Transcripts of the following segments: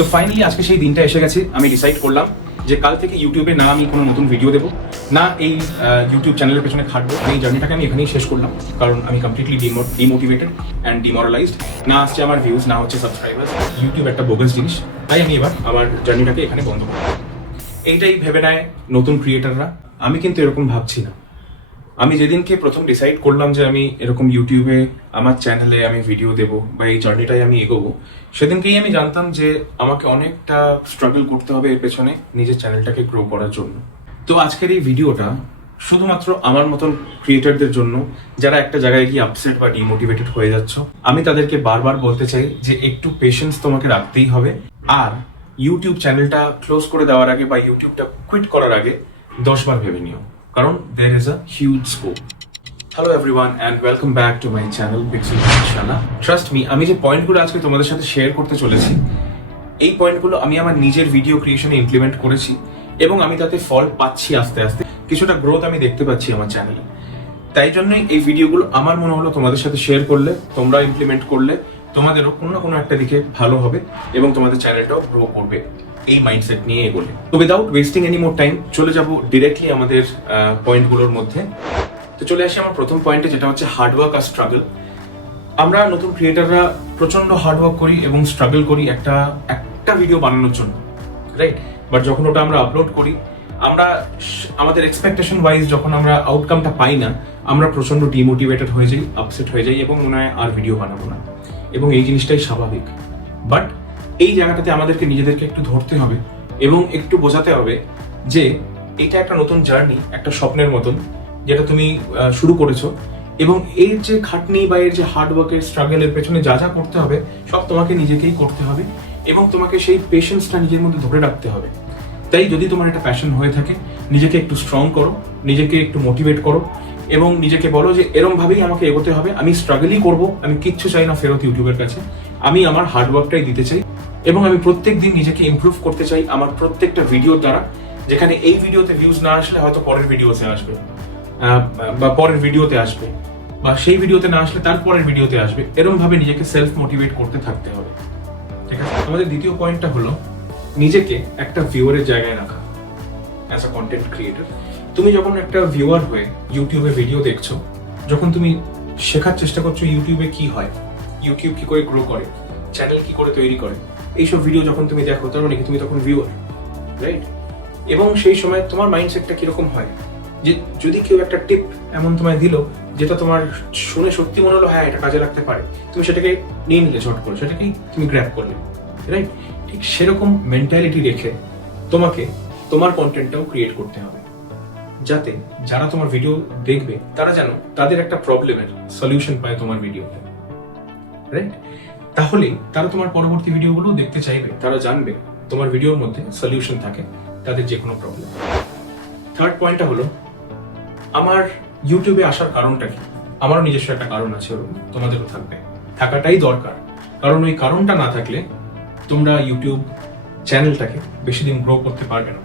তো ফাইনালি আজকে সেই দিনটা এসে গেছে, আমি ডিসাইড করলাম যে কাল থেকে ইউটিউবে না আমি কোনো নতুন ভিডিও দেবো, না এই ইউটিউব চ্যানেলের পেছনে খাটবো, এই জার্নিটাকে আমি এখানেই শেষ করলাম, কারণ আমি কমপ্লিটলি ডিমোটিভেটেড অ্যান্ড ডিমোরালাইজড না আসছে আমার ভিউজ না হচ্ছে সাবস্ক্রাইবার্স ইউটিউব একটা বোগাস জিনিস, তাই আমি এবার আমার জার্নিটাকে এখানে বন্ধ করব এইটাই ভেবে নেয় নতুন ক্রিয়েটাররা আমি কিন্তু এরকম ভাবছি না। আমি যেদিনকে প্রথম ডিসাইড করলাম যে আমি এরকম ইউটিউবে আমার চ্যানেলে আমি ভিডিও দেব বা এই জার্নিটাই আমি এগোবো, সেদিনকেই আমি জানতাম যে আমাকে অনেকটা স্ট্রাগল করতে হবে এর পেছনে নিজের চ্যানেলটাকে গ্রো করার জন্য। তো আজকের এই ভিডিওটা শুধুমাত্র আমার মতন ক্রিয়েটারদের জন্য, যারা একটা জায়গায় গিয়ে আপসেট বা ডিমোটিভেটেড হয়ে যাচ্ছ, আমি তাদেরকে বারবার বলতে চাই যে একটু পেশেন্স তোমাকে রাখতেই হবে। আর ইউটিউব চ্যানেলটা ক্লোজ করে দেওয়ার আগে বা ইউটিউবটা কুইট করার আগে দশবার ভেবে নিও। কারণ there is a huge scope hello everyone and welcome back to my channel Pixel trust me আমি যে পয়েন্টগুলো আজকে তোমাদের সাথে শেয়ার করতে চলেছি, এই পয়েন্টগুলো আমি আমার নিজের ভিডিও ক্রিয়েশনে ইমপ্লিমেন্ট করেছি, এবং আমি তাতে ফল পাচ্ছি আস্তে আস্তে। কিছুটা গ্রোথ আমি দেখতে পাচ্ছি আমার চ্যানেলে তাই জন্যই এই ভিডিওগুলো আমার মনে হলো তোমাদের সাথে শেয়ার করলে তোমরা ইমপ্লিমেন্ট করলে, তোমাদেরও কোনো না কোনো একটা দিকে ভালো হবে, এবং তোমাদের চ্যানেলটাও গ্রো করবে। এই মাইন্ডসেট নিয়ে এগোলে। তো without wasting any more time চলে যাব ডিরেক্টলি আমাদের পয়েন্টগুলোর মধ্যে। তো চলে আসি আমার প্রথম পয়েন্টে যেটা হচ্ছে হার্ডওয়ার্ক আর স্ট্রাগল আমরা নতুন ক্রিয়েটাররা প্রচণ্ড হার্ডওয়ার্ক করি এবং স্ট্রাগল করি একটা একটা ভিডিও বানানোর জন্য রাইট বাট যখন ওটা আমরা আপলোড করি, আমরা আমাদের এক্সপেকটেশন ওয়াইজ যখন আমরা আউটকামটা পাই না, আমরা প্রচণ্ড ডিমোটিভেটেড হয়ে যাই আপসেট হয়ে যাই এবং মনে হয় আর ভিডিও বানাবো না। এবং এই জিনিসটাই স্বাভাবিক। বাট এই জায়গাটাতে আমাদেরকে নিজেদেরকে একটু ধরতে হবে এবং একটু বোঝাতে হবে যে এটা একটা নতুন জার্নি, একটা স্বপ্নের মতন, যেটা তুমি শুরু করেছ এবং এর যে খাটনি বা এর যে হার্ড ওয়ার্কের স্ট্রাগলের পেছনে যা যা করতে হবে, সব তোমাকে নিজেকেই করতে হবে এবং তোমাকে সেই পেশেন্সটা নিজের মধ্যে ধরে রাখতে হবে। তাই যদি তোমার একটা প্যাশন হয়ে থাকে, নিজেকে একটু স্ট্রং করো, নিজেকে একটু মোটিভেট করো এবং নিজেকে বলো যে এরম ভাবেই আমাকে এগোতে হবে, আমি স্ট্রাগলই করব, আমি কিচ্ছু চাই না ফেরত ইউটিউবের কাছে, আমি আমার হার্ডওয়ার্কটাই দিতে চাই। এবং আমি প্রত্যেক দিন নিজেকে ইমপ্রুভ করতে চাই আমার প্রত্যেকটা ভিডিওর দ্বারা, যেখানে এই ভিডিওতে ভিউজ না আসলে হয়তো পরের ভিডিওতে আসবে বা পরের ভিডিওতে আসবে, বা সেই ভিডিওতে না আসলে তারপরের ভিডিওতে আসবে এরকম ভাবে নিজেকে সেলফ মোটিভেট করতে থাকতে হবে। ঠিক আছে? আমাদের দ্বিতীয় পয়েন্টটা হলো, নিজেকে একটা ভিউয়ারের জায়গায় রাখা। অ্যাজ আ কন্টেন্ট ক্রিয়েটর তুমি যখন একটা ভিউয়ার হয়ে ইউটিউবে ভিডিও দেখছ, যখন তুমি শেখার চেষ্টা করছ ইউটিউবে কি হয় ইউটিউব কি করে গ্রো করে চ্যানেল কি করে তৈরি করে এইসব ভিডিও যখন তুমি দেখো, তার মানে তুমি তখন ভিউয়ার রাইট এবং সেই সময় তোমার মাইন্ডসেটটা কীরকম হয়? যে যদি কেউ একটা টিপ এমন তোমায় দিল, যেটা তোমার শুনে সত্যি মনে হলো হ্যাঁ এটা কাজে লাগতে পারে, তুমি সেটাকে নিয়ে নিলে শর্ট করে সেটাকেই তুমি গ্র্যাপ করলে রাইট ঠিক সেরকম মেন্টালিটি রেখে তোমাকে তোমার কন্টেন্টটাও ক্রিয়েট করতে হবে। যাতে যারা তোমার ভিডিও দেখবে, তারা যেন তাদের একটা প্রবলেমের সলিউশন পায় তোমার ভিডিওতে রাইট তাহলে তারা তোমার পরবর্তী ভিডিওগুলো দেখতে চাইবে। তারা জানবে তোমার ভিডিওর মধ্যে সলিউশন থাকে, তাদের যে কোনো প্রবলেম থার্ড পয়েন্টটা হলো, আমার ইউটিউবে আসার কারণটা কি? আমারও নিজস্ব একটা কারণ আছে ওরকম, তোমাদেরও থাকবে। থাকাটাই দরকার। কারণ ওই কারণটা না থাকলে তোমরা ইউটিউব চ্যানেলটাকে বেশি দিন গ্রো করতে পারবে না।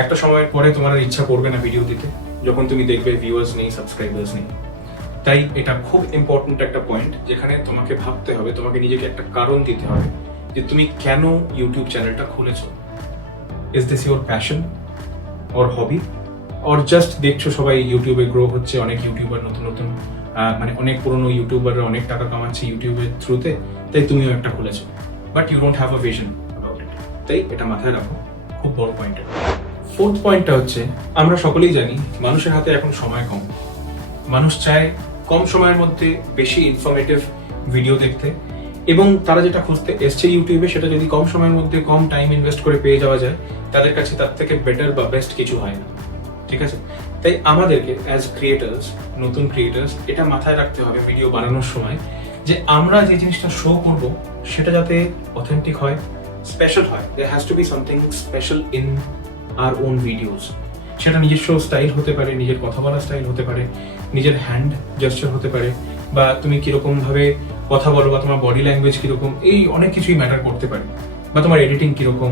একটা সময়ের পরে তোমার ইচ্ছা করবে না ভিডিও দিতে। যখন তুমি দেখবে ভিউয়ার্স নেই সাবস্ক্রাইবার্স নেই তাই এটা খুব ইম্পর্ট্যান্ট একটা পয়েন্ট যেখানে তোমাকে ভাবতে হবে, তোমাকে নিজেকে একটা কারণ দিতে হবে যে তুমি কেন ইউটিউব চ্যানেলটা খুলেছো? Is this your passion or hobby or just দেখছ সবাই ইউটিউবে গ্রো হচ্ছে, অনেক ইউটিউবার নতুন নতুন মানে অনেক পুরনো ইউটিউবাররা অনেক টাকা কামাচ্ছে ইউটিউবের থ্রুতে তাই তুমিও একটা খুলেছো। But you don't have a vision তাই এটা মাথায় রাখো, খুব বড় পয়েন্ট ফোর্থ পয়েন্টটা হচ্ছে, আমরা সকলেই জানি, মানুষের হাতে এখন সময় কম। মানুষ চায় কম সময়ের মধ্যে বেশি ইনফরমেটিভ ভিডিও দেখতে। এবং তারা যেটা খুঁজতে এসছে ইউটিউবে সেটা যদি কম সময়ের মধ্যে কম টাইম ইনভেস্ট করে পেয়ে যাওয়া যায়, তাদের কাছে তার থেকে বেটার বা বেস্ট কিছু হয় না। ঠিক আছে? তাই আমাদেরকে অ্যাজ ক্রিয়েটার্স নতুন ক্রিয়েটার্স এটা মাথায় রাখতে হবে ভিডিও বানানোর সময়, যে আমরা যে জিনিসটা শো করব, সেটা যাতে অথেন্টিক হয় স্পেশাল হয়। There has to be something special in our own videos সেটা নিজস্ব স্টাইল হতে পারে, নিজের কথা বলা স্টাইল হতে পারে। নিজের হ্যান্ড জেস্টার হতে পারে বা তুমি কীরকম ভাবে কথা বলো বা তোমার বডি ল্যাঙ্গুয়েজ কীরকম, এই অনেক কিছুই ম্যাটার করতে পারে। বা তোমার এডিটিং কীরকম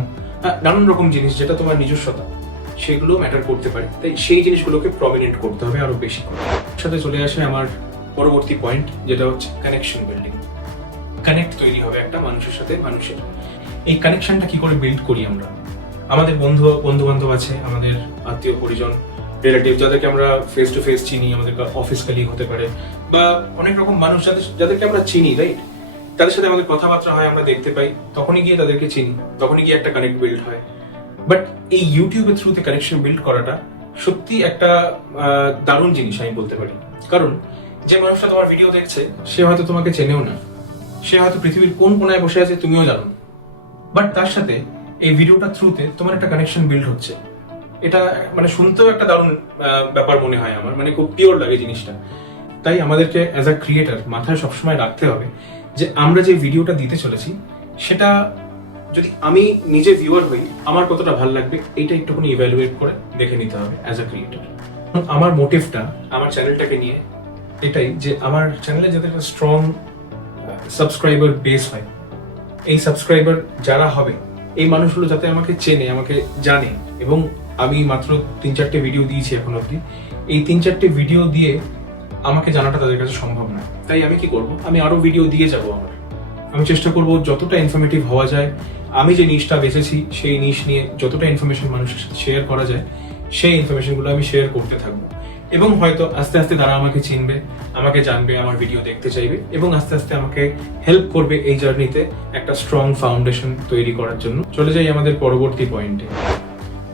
নানান রকম জিনিস যেটা তোমার নিজস্বতা, সেগুলো ম্যাটার করতে পারে। তাই সেই জিনিসগুলোকে প্রমিনেন্ট করতে হবে আরও বেশি সাথে চলে আসে আমার পরবর্তী পয়েন্ট যেটা হচ্ছে কানেকশন বিল্ডিং কানেক্ট তৈরি হবে একটা মানুষের সাথে মানুষের। এই কানেকশনটা কি করে বিল্ড করি আমরা? আমাদের বন্ধু বন্ধু বান্ধব আছে, আমাদের আত্মীয় পরিজন রিলেটিভ যাদেরকে আমরা ফেস টু ফেস চিনি, আমাদের অফিস কালিগ হতে পারে, বা অনেক রকম মানুষ যাদের যাদেরকে আমরা চিনি রাইট তাদের সাথে আমাদের কথাবার্তা হয়, আমরা দেখতে পাই, তখনই গিয়ে তাদেরকে চিনি, তখনই গিয়ে একটা কানেক্ট বিল্ড হয়। বাট এই ইউটিউবের থ্রুতে কানেকশন বিল্ড করাটা সত্যি একটা দারুণ জিনিস, আমি বলতে পারি। কারণ যে মানুষটা তোমার ভিডিও দেখছে, সে হয়তো তোমাকে চেনেও না। সে হয়তো পৃথিবীর কোন কোনায় বসে আছে, তুমিও জানো বাট তার সাথে এই ভিডিওটার থ্রুতে তোমার একটা কানেকশন বিল্ড হচ্ছে। এটা মানে শুনতেও একটা দারুণ ব্যাপার মনে হয় আমার। মানে খুব পিওর লাগে জিনিসটা। তাই আমাদেরকে অ্যাজ আ ক্রিয়েটার মাথায় সবসময় রাখতে হবে যে আমরা যে ভিডিওটা দিতে চলেছি, সেটা যদি আমি নিজে ভিউয়ার হই, আমার কতটা ভালো লাগবে, এইটা একটুখানি ইভ্যালুয়েট করে দেখে নিতে হবে অ্যাজ আ ক্রিয়েটার আমার মোটিভটা আমার চ্যানেলটাকে নিয়ে, এটাই যে আমার চ্যানেলে যাতে একটা স্ট্রং সাবস্ক্রাইবার বেস হয়, এই সাবস্ক্রাইবার যারা হবে, এই মানুষগুলো যাতে আমাকে চেনে, আমাকে জানে এবং আমি মাত্র তিন চারটে ভিডিও দিয়েছি এখন অবধি। এই তিন চারটে ভিডিও দিয়ে আমাকে জানাটা তাদের কাছে সম্ভব না তাই আমি কি করব? আমি আরও ভিডিও দিয়ে যাব আমার আমি চেষ্টা করব যতটা ইনফরমেটিভ হওয়া যায়। আমি যে নিশটা বেছেছি, সেই নিশ নিয়ে যতটা ইনফরমেশন মানুষের সাথে শেয়ার করা যায়, সেই ইনফরমেশনগুলো আমি শেয়ার করতে থাকব। এবং হয়তো আস্তে আস্তে তারা আমাকে চিনবে, আমাকে জানবে, আমার ভিডিও দেখতে চাইবে এবং আস্তে আস্তে আমাকে হেল্প করবে এই জার্নিতে একটা স্ট্রং ফাউন্ডেশন তৈরি করার জন্য। চলে যাই আমাদের পরবর্তী পয়েন্টে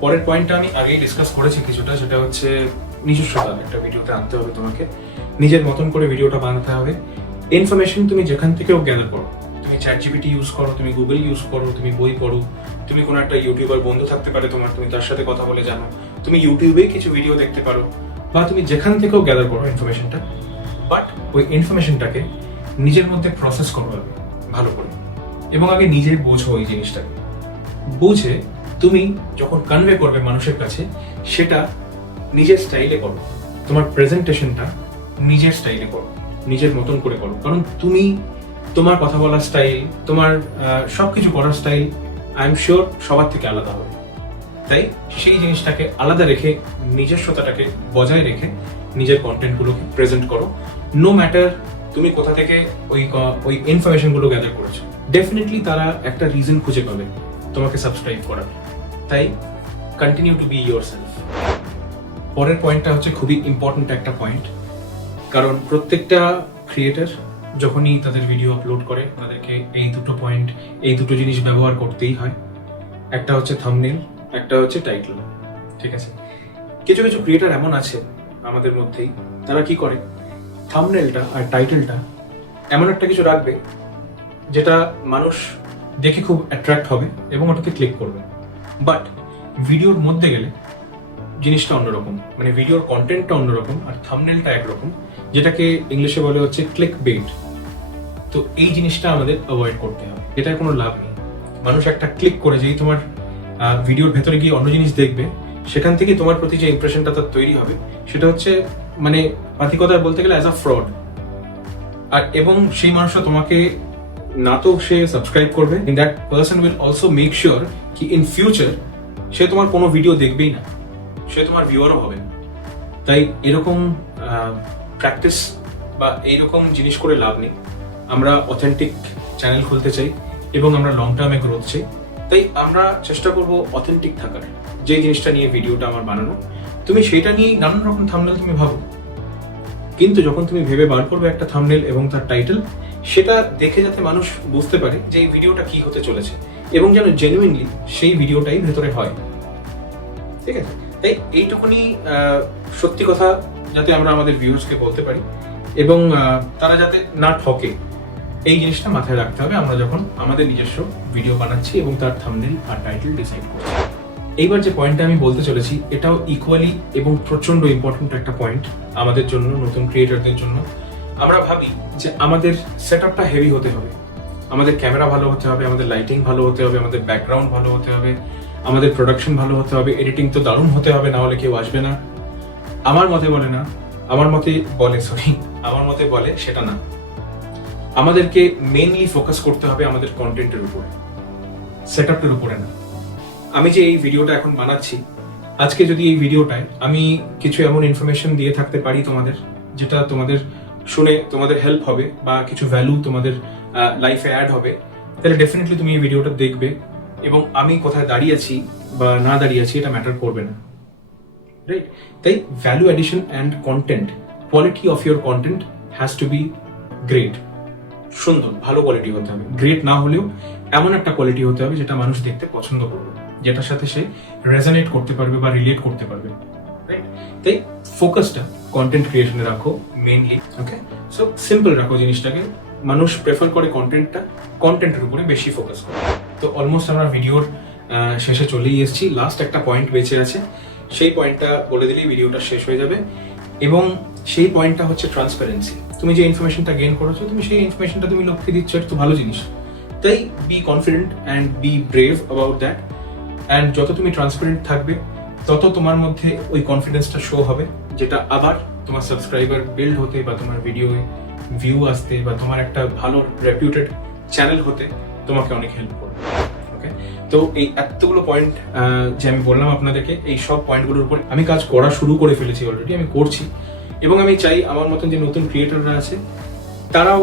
পরের পয়েন্টটা আমি আগেই ডিসকাস করেছি কিছুটা, সেটা হচ্ছে নিজস্বতা একটা ভিডিওতে আনতে হবে তোমাকে। নিজের মতন করে ভিডিওটা বানাতে হবে। ইনফরমেশন তুমি যেখান থেকেও গ্যাদার করো। তুমি চ্যাট জিপিটি ইউজ করো, তুমি গুগল ইউজ করো, তুমি বই পড়ো, তুমি কোনো একটা ইউটিউবার বন্ধু থাকতে পারে তোমার, তুমি তার সাথে কথা বলে জানো। তুমি ইউটিউবেই কিছু ভিডিও দেখতে পারো, বা তুমি যেখান থেকেও গ্যাদার করো ইনফরমেশনটা বাট ওই ইনফরমেশনটাকে নিজের মধ্যে প্রসেস করো ভালো করে। এবং আগে নিজে বোঝো ওই জিনিসটাকে। বুঝে তুমি যখন কনভে করবে মানুষের কাছে সেটা নিজের স্টাইলে করো। তোমার প্রেজেন্টেশনটা নিজের স্টাইলে করো নিজের মতন করে করো। কারণ তুমি তোমার কথা বলার স্টাইল তোমার আহ, সবকিছু করার স্টাইল আই এম শিওর সবার থেকে আলাদা হবে। তাই সেই জিনিসটাকে আলাদা রেখে নিজস্বতাটাকে বজায় রেখে নিজের কন্টেন্টগুলোকে প্রেজেন্ট করো। নো ম্যাটার তুমি কোথা থেকে ওই ওই ইনফরমেশনগুলো গ্যাদার করেছ। ডেফিনেটলি তারা একটা রিজন খুঁজে পাবে তোমাকে সাবস্ক্রাইব করার। তাই continue to be yourself পরের পয়েন্টটা হচ্ছে খুবই ইম্পর্ট্যান্ট একটা পয়েন্ট কারণ প্রত্যেকটা ক্রিয়েটার যখনই তাদের ভিডিও আপলোড করে, তাদেরকে এই দুটো পয়েন্ট এই দুটো জিনিস ব্যবহার করতেই হয়। একটা হচ্ছে থামনেল একটা হচ্ছে টাইটেল ঠিক আছে? কিছু কিছু ক্রিয়েটার এমন আছে আমাদের মধ্যেই, তারা কি করে? থামনেলটা আর টাইটেলটা এমন একটা কিছু রাখবে, যেটা মানুষ দেখে খুব অ্যাট্রাক্ট হবে এবং ওটাতে ক্লিক করবে। বাট ভিডিওর মধ্যে গেলে জিনিসটা অন্যরকম। মানে ভিডিওর কন্টেন্টটা অন্যরকম আর থামনেলটা একরকম, যেটাকে ইংলিশে বলে হচ্ছে ক্লিক বেট তো এই জিনিসটা আমাদের অ্যাভয়েড করতে হবে। এটার কোনো লাভ নেই। মানুষ একটা ক্লিক করে যেই তোমার ভিডিওর ভেতরে গিয়ে অন্য জিনিস দেখবে, সেখান থেকে তোমার প্রতি যে ইমপ্রেশনটা তার তৈরি হবে, সেটা হচ্ছে মানে পাতিকতায় বলতে গেলে অ্যাজ আ ফ্রড আর এবং সেই মানুষটা তোমাকে না তো সে সাবস্ক্রাইব করবে। In that person will also make sure কি ইন ফিউচার সে তোমার কোনো ভিডিও দেখবেই না। সে তোমার ভিউয়ারও হবে। তাই এরকম প্র্যাকটিস বা এইরকম জিনিস করে লাভ নেই। আমরা অথেন্টিক চ্যানেল খুলতে চাই এবং আমরা লং টার্মে গ্রোথ চাই। তাই আমরা চেষ্টা করব অথেন্টিক থাকার। যে জিনিসটা নিয়ে ভিডিওটা আমার বানানো, তুমি সেটা নিয়ে নানান রকম থামনেল তুমি ভাবো। কিন্তু যখন তুমি ভেবে বার করবে একটা থামনেল এবং তার টাইটেল সেটা দেখে যাতে মানুষ বুঝতে পারে যে এই ভিডিওটা কি হতে চলেছে এবং যেন জেনুইনলি সেই ভিডিওটাই ভেতরে হয়। ঠিক আছে? তাই এইটুকুনি সত্যি কথা যাতে আমরা আমাদের ভিউজকে বলতে পারি এবং তারা যাতে না ঠকে। এই জিনিসটা মাথায় রাখতে হবে। আমরা যখন আমাদের নিজস্ব ভিডিও বানাচ্ছি এবং তার থাম্বনেল আর টাইটেল ডিসাইড করছি। এইবার যে পয়েন্টটা আমি বলতে চলেছি, এটাও ইকুয়ালি এবং প্রচণ্ড ইম্পর্টেন্ট একটা পয়েন্ট আমাদের জন্য, নতুন ক্রিয়েটারদের জন্য। আমরা ভাবি যে আমাদের সেট আপটা হেভি হতে হবে। আমাদের ক্যামেরা ভালো হতে হবে, আমাদের লাইটিং ভালো হতে হবে, আমাদের ব্যাকগ্রাউন্ড ভালো হতে হবে, আমাদের প্রোডাকশন ভালো হতে হবে এডিটিং তো দারুণ হতে হবে, না হলে কেউ আসবে না। আমার মতে বলে না, আমার মতে বলে সরি আমার মতে বলে সেটা না। আমাদেরকে মেইনলি ফোকাস করতে হবে আমাদের কন্টেন্টের উপরে সেট আপটার উপরে না। আমি যে এই ভিডিওটা এখন বানাচ্ছি, আজকে যদি এই ভিডিওটায় আমি কিছু এমন ইনফরমেশন দিয়ে থাকতে পারি তোমাদের, যেটা তোমাদের শুনে তোমাদের হেল্প হবে বা কিছু ভ্যালু তোমাদের লাইফে অ্যাড হবে, তাহলে ডেফিনেটলি তুমি এই ভিডিওটা দেখবে এবং আমি কোথায় দাঁড়িয়ে আছি বা না দাঁড়িয়ে আছি এটা ম্যাটার করবে না। রাইট তাই value addition and content quality of your content has to be great সুন্দর, ভালো কোয়ালিটি হতে হবে। গ্রেট না হলেও এমন একটা কোয়ালিটি হতে হবে যেটা মানুষ দেখতে পছন্দ করবে, যেটার সাথে সে রেজনেট করতে পারবে বা রিলেট করতে পারবে। রাইট তাই ফোকাসটা কন্টেন্ট ক্রিয়েশনে রাখো মেইনলি ওকে সো সিম্পল রাখো জিনিসটাকে মানুষ প্রেফার করে কন্টেন্টটা কন্টেন্টের উপরে বেশি ফোকাস করে তো অলমোস্ট আমরা ভিডিওর শেষে চলেই এসেছি লাস্ট একটা পয়েন্ট বেঁচে আছে সেই পয়েন্টটা বলে দিলেই ভিডিওটা শেষ হয়ে যাবে এবং সেই পয়েন্টটা হচ্ছে ট্রান্সপারেন্সি তুমি যে ইনফরমেশনটা গেইন করেছ তুমি সেই ইনফরমেশনটা তুমি লক্ষ্যে দিচ্ছ এটা তো ভালো জিনিস তাই be confident and be brave about that and যত তুমি ট্রান্সপারেন্ট থাকবে তত তোমার মধ্যে ওই কনফিডেন্সটা শো হবে যেটা আবার তোমার সাবস্ক্রাইবার বিল্ড হতে বা তোমার ভিডিওয়ে ভিউ আসতে বা তোমার একটা ভালো রেপিউটেড চ্যানেল হতে তোমাকে অনেক হেল্প করবে ওকে তো এই এতগুলো পয়েন্ট যে আমি বললাম আপনাদেরকে, এই সব পয়েন্টগুলোর উপর আমি কাজ করা শুরু করে ফেলেছি অলরেডি আমি করছি। এবং আমি চাই আমার মতন যে নতুন ক্রিয়েটররা আছে, তারাও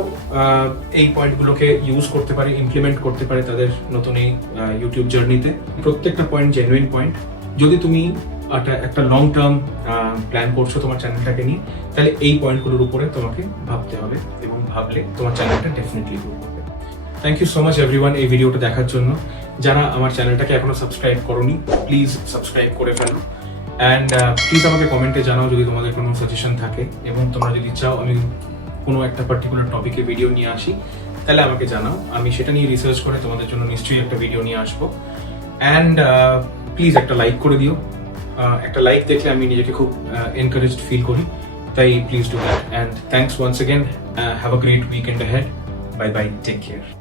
এই পয়েন্টগুলোকে ইউজ করতে পারে ইমপ্লিমেন্ট করতে পারে তাদের নতুন এই ইউটিউব জার্নিতে প্রত্যেকটা পয়েন্ট জেনুইন পয়েন্ট যদি তুমি একটা লং টার্ম প্ল্যান করছ তোমার চ্যানেলটাকে নিয়ে, তাহলে এই পয়েন্টগুলোর উপরে তোমাকে ভাবতে হবে এবং ভাবলে তোমার চ্যানেলটা ডেফিনেটলি গ্রো করবে। Thank you so much everyone এই ভিডিওটা দেখার জন্য। যারা আমার চ্যানেলটাকে এখনও সাবস্ক্রাইব করনি প্লিজ সাবস্ক্রাইব করে ফেলো। অ্যান্ড প্লিজ আমাকে কমেন্টে জানাও যদি তোমাদের কোনো সাজেশন থাকে। এবং তোমরা যদি চাও আমি কোনো একটা পার্টিকুলার টপিকে ভিডিও নিয়ে আসি, তাহলে আমাকে জানাও। আমি সেটা নিয়ে রিসার্চ করে তোমাদের জন্য নিশ্চয়ই একটা ভিডিও নিয়ে আসব। অ্যান্ড প্লিজ একটা লাইক করে দিও। একটা লাইক দেখলে আমি নিজেকে খুব এনকারেজড ফিল করি। তাই please do that and thanks once again have a great weekend had bye bye take care